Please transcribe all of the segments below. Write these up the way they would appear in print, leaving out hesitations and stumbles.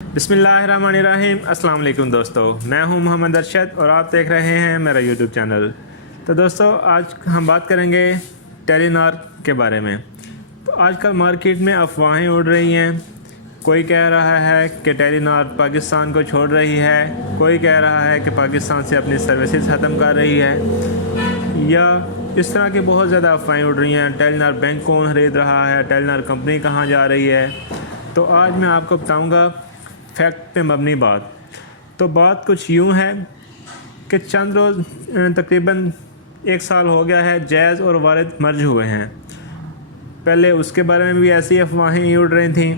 बिस्मिल्लाहिर्रहमानिर्रहीम। अस्सलाम वालेकुम दोस्तों, मैं हूं मोहम्मद अरशद और आप देख रहे हैं मेरा यूट्यूब चैनल। तो दोस्तों, आज हम बात करेंगे टेलीनॉर के बारे में। तो आजकल मार्केट में अफवाहें उड़ रही हैं। कोई कह रहा है कि टेलीनॉर पाकिस्तान को छोड़ रही है, कोई कह रहा है कि पाकिस्तान से अपनी सर्विसेज ख़त्म कर रही है, या इस तरह की बहुत ज़्यादा अफवाहें उड़ रही हैं। टेलीनॉर बैंक कौन ख़रीद रहा है, टेलीनॉर कंपनी कहाँ जा रही है। तो आज मैं आपको बताऊंगा फैक्ट पे मबनी बात। तो बात कुछ यूँ है कि चंद रोज़ तकरीबन 1 साल हो गया है जैज़ और वारिद मर्ज हुए हैं। पहले उसके बारे में भी ऐसी अफवाहें उड़ रही थी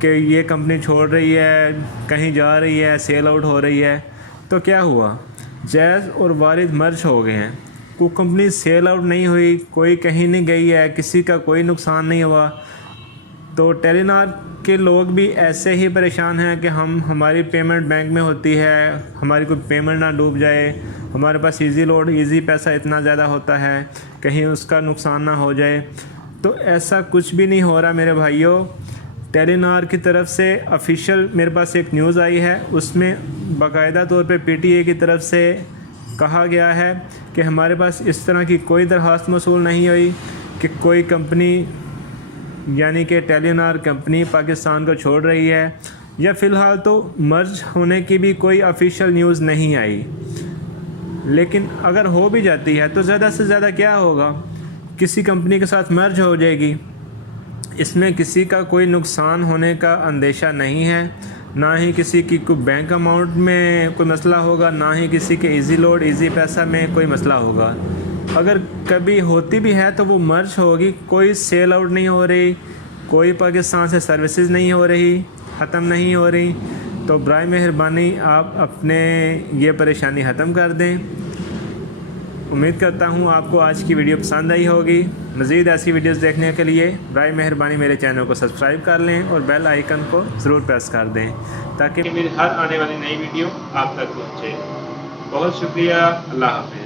कि ये कंपनी छोड़ रही है, कहीं जा रही है, सेल आउट हो रही है। तो क्या हुआ, जैज़ और वारिद मर्ज हो गए हैं। कोई कंपनी सेल आउट नहीं हुई, कोई कहीं नहीं गई है, किसी का कोई नुकसान नहीं हुआ। तो टेलीनॉर के लोग भी ऐसे ही परेशान हैं कि हमारी पेमेंट बैंक में होती है, हमारी कोई पेमेंट ना डूब जाए, हमारे पास इजी लोड इजी पैसा इतना ज़्यादा होता है, कहीं उसका नुकसान ना हो जाए। तो ऐसा कुछ भी नहीं हो रहा मेरे भाइयों। टेलीनॉर की तरफ से ऑफिशियल मेरे पास एक न्यूज़ आई है, उसमें बाकायदा तौर पे पीटीए की तरफ से कहा गया है कि हमारे पास इस तरह की कोई दरख्वास्त मौसूल नहीं हुई कि कोई कंपनी यानी कि टेलीनॉर कंपनी पाकिस्तान को छोड़ रही है, या फ़िलहाल तो मर्ज होने की भी कोई ऑफिशियल न्यूज़ नहीं आई। लेकिन अगर हो भी जाती है तो ज़्यादा से ज़्यादा क्या होगा, किसी कंपनी के साथ मर्ज हो जाएगी, इसमें किसी का कोई नुकसान होने का अंदेशा नहीं है, ना ही किसी की कोई बैंक अमाउंट में कोई मसला होगा, ना ही किसी के इजी लोड इजी पैसा में कोई मसला होगा। अगर कभी होती भी है तो वो मर्ज होगी, कोई सेल आउट नहीं हो रही, कोई पाकिस्तान से सर्विसेज नहीं हो रही, ख़त्म नहीं हो रही। तो बराए मेहरबानी आप अपने ये परेशानी ख़त्म कर दें। उम्मीद करता हूँ आपको आज की वीडियो पसंद आई होगी। मज़ीद ऐसी वीडियोस देखने के लिए बराए मेहरबानी मेरे चैनल को सब्सक्राइब कर लें और बेल आइकन को ज़रूर प्रेस कर दें ताकि मेरी हर आने वाली नई वीडियो आप तक पहुँचे। बहुत शुक्रिया। अल्लाह हाफ़िज़।